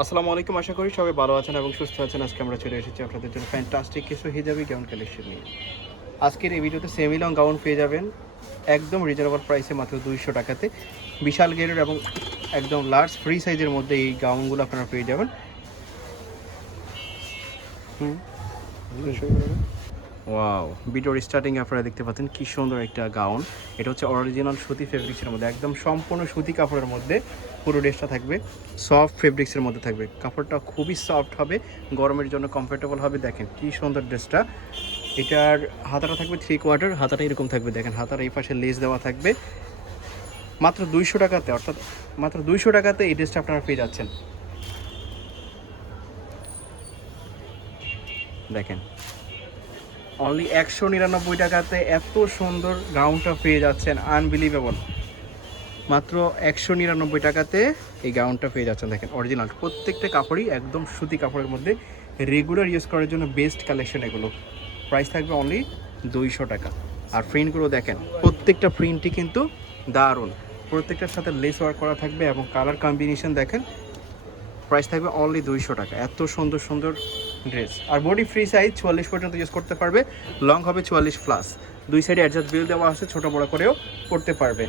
আসসালামু আলাইকুম, আশা করি সবাই ভালো আছেন এবং সুস্থ আছেন। আজকে আমরা চলে এসেছি আপনাদের জন্য ফ্যান্টাস্টিক কিছু হিজাবি গাউন কালেকশন নিয়ে। আজকের এই ভিডিওতে সেমি লং গাউন পেয়ে যাবেন একদম রিজনেবল প্রাইসে, মাত্র 200 টাকাতে। বিশাল গেরের এবং একদম লার্জ ফ্রি সাইজের মধ্যে এই গাউনগুলো আপনারা পেয়ে যাবেন। ওয়াও, ভিডিওর স্টার্টিং আপনারা দেখতে পাচ্ছেন কি সুন্দর একটা গাউন। এটা হচ্ছে অরিজিনাল সুতি ফেব্রিক্সের মধ্যে, একদম সম্পূর্ণ সুতি কাপড়ের মধ্যে পুরো ড্রেসটা থাকবে। সফট ফেব্রিক্সের মধ্যে থাকবে, কাপড়টা খুবই সফট হবে, গরমের জন্য কমফোর্টেবল হবে। দেখেন কি সুন্দর ড্রেসটা। এটার হাতাটা থাকবে 3/4, হাতাটা এরকম থাকবে। দেখেন হাতার এই পাশে লেস দেওয়া থাকবে। মাত্র 200 টাকাতে, অর্থাৎ মাত্র 200 টাকাতে এই ড্রেসটা আপনারা পেয়ে যাচ্ছেন। দেখেন অনলি 199 টাকাতে এত সুন্দর গাউনটা পেয়ে যাচ্ছেন, আনবিলিভেবল। মাত্র 199 টাকাতে এই গাউনটা পেয়ে যাচ্ছেন। দেখেন অরিজিনাল প্রত্যেকটা কাপড়ই একদম সুতি কাপড়ের মধ্যে, রেগুলার ইউজ করার জন্য বেস্ট কালেকশন এগুলো। প্রাইস থাকবে অনলি 200 টাকা। আর প্রিন্টগুলো দেখেন, প্রত্যেকটা প্রিন্টই কিন্তু দারুণ, প্রত্যেকটার সাথে লেস ওয়ার্ক করা থাকবে এবং কালার কম্বিনেশন দেখেন। প্রাইস থাকবে অনলি 200 টাকা। এত সুন্দর সুন্দর ড্রেস। আর বডি ফ্রি সাইজ 44 পর্যন্ত ইউজ করতে পারবে, লং হবে 44+। দুই সাইডে অ্যাডজাস্ট বিল দেওয়া আছে, ছোটো বড়ো করেও করতে পারবে।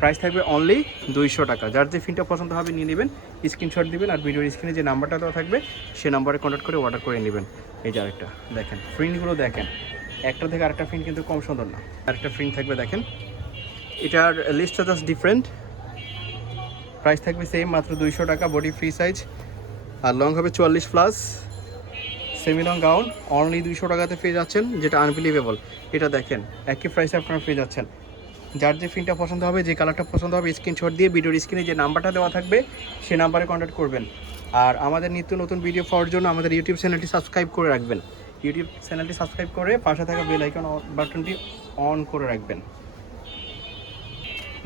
প্রাইস থাকবে অনলি 200 টাকা। যার যে ফিনটা পছন্দ হবে নিয়ে নেবেন, স্ক্রিনশট দিবেন আর ভিডিওর স্ক্রিনে যে নাম্বারটা দেওয়া থাকবে সে নাম্বারে কন্ট্যাক্ট করে অর্ডার করে নেবেন। এই যে আরেকটা দেখেন, প্রিন্টগুলো দেখেন, একটা থেকে আরেকটা প্রিন্ট কিন্তু কম সুন্দর না। আরেকটা প্রিন্ট থাকবে দেখেন, এটার লিস্টটা জাস্ট ডিফারেন্ট। প্রাইস থাকবে সেম, মাত্র 200 টাকা। বডি ফ্রি সাইজ আর লং হবে 44+। সেমি লং গাউন অনলি 200 টাকাতে পেয়ে যাচ্ছেন, যেটা আনবিলিভেবল। এটা দেখেন একই প্রাইসে আপনারা পেয়ে যাচ্ছেন। যার যে প্রিন্টটা পছন্দ হবে, যে কালারটা পছন্দ হবে, স্ক্রিনশট দিয়ে ভিডিওর স্ক্রিনে যে নাম্বারটা দেওয়া থাকবে সে নাম্বারে কন্ট্যাক্ট করবেন। আর আমাদের নিত্য নতুন ভিডিও পাওয়ার জন্য আমাদের ইউটিউব চ্যানেলটি সাবস্ক্রাইব করে রাখবেন। ইউটিউব চ্যানেলটি সাবস্ক্রাইব করে পাশে থাকা বেল আইকন বাটনটি অন করে রাখবেন।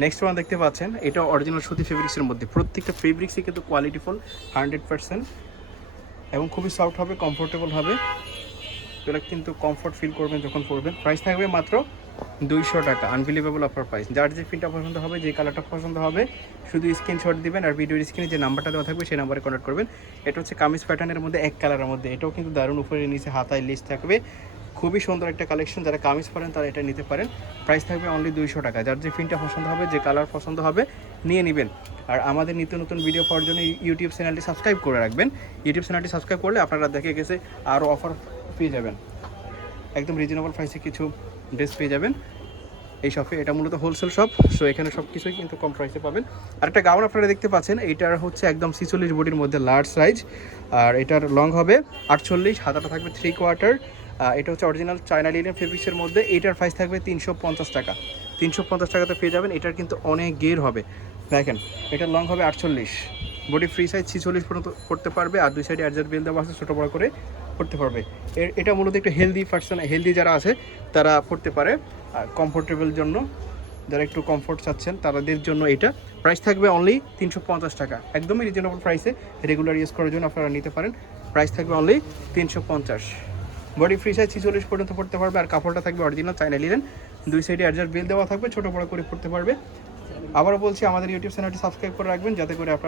নেক্সট ওয়ান দেখতে পাচ্ছেন, এটা অরিজিনাল সুতি ফেব্রিক্সের মধ্যে। প্রত্যেকটা ফেব্রিক্সই কিন্তু কোয়ালিটিফুল 100% এবং খুবই সফট হবে, কমফোর্টেবল হবে। এটা কিন্তু কমফোর্ট ফিল করবেন যখন পরবেন। প্রাইস থাকবে মাত্র 200 টাকা। Unbelievable offer price. যার যে প্রিন্টটা পছন্দ হবে, যে কালারটা পছন্দ হবে, শুধু স্ক্রিনশট দিবেন আর ভিডিওর স্ক্রিনে যে নাম্বারটা দেওয়া থাকবে সেই নাম্বারে কন্ট্যাক্ট করবেন। এটা হচ্ছে কামিজ প্যাটার্নের মধ্যে, এক কালারের মধ্যে। এটাও কিন্তু দারুণ, উপরে নিচে হাতায় লেস থাকবে, খুবই সুন্দর একটা কালেকশন। যারা কামিজ পরেন তারা এটা নিতে পারেন। প্রাইস থাকবে অনলি 200 টাকা। যার যে প্রিন্টটা পছন্দ হবে, যে কালার পছন্দ হবে নিয়ে নেবেন। আর আমাদের নিত্য নতুন ভিডিও পাওয়ার জন্য ইউটিউব চ্যানেলটি সাবস্ক্রাইব করে রাখবেন। ইউটিউব চ্যানেলটি সাবস্ক্রাইব করলে আপনারা দেখে গেছে আরও অফার পেয়ে যাবেন। একদম রিজনেবল প্রাইসে কিছু ড্রেস পেয়ে যাবেন এই শপে। এটা মূলত হোলসেল শপ, সো এখানে সব কিছুই কিন্তু কম প্রাইসে পাবেন। আর একটা গাউন আপনারা দেখতে পাচ্ছেন, এটার হচ্ছে একদম 46 বডির মধ্যে লার্জ সাইজ। আর এটার লং হবে 48, হাতাটা থাকবে 3/4। এটা হচ্ছে অরিজিনাল চায়না লিনেন ফেব্রিক্সের মধ্যে। এটার প্রাইস থাকবে 350 টাকা। 350 টাকাতে পেয়ে যাবেন। এটার কিন্তু অনেক গের হবে। দেখেন এটার লং হবে 48, বডি ফ্রি সাইজ 46 পর্যন্ত করতে পারবে। আর দুই সাইডে অ্যাডজাস্ট বেল দেওয়া আছে, ছোটো বড়ো করে করতে পারবে। এটা মূলত একটু হেলদি পার্সন, হেলদি যারা আছে তারা পড়তে পারে। আর কমফোর্টেবল জন্য, যারা একটু কমফোর্ট চাচ্ছেন তাদের জন্য এটা। প্রাইস থাকবে অনলি 350 টাকা, একদমই রিজনেবল প্রাইসে। রেগুলার ইউজ করার জন্য আপনারা নিতে পারেন। প্রাইস থাকবে অনলি 350। বডি ফ্রি সাইজ 46 পর্যন্ত পড়তে পারবে। আর কাপড়টা থাকবে অরিজিনাল চায়না লিনেন, দুই সাইডে অ্যাডজাস্ট বিল দেওয়া থাকবে, ছোটো বড়ো করে পড়তে পারবে। আবারও বলছি, আমাদের ইউটিউব চ্যানেলটি সাবস্ক্রাইব করে রাখবেন যাতে করে আপনারা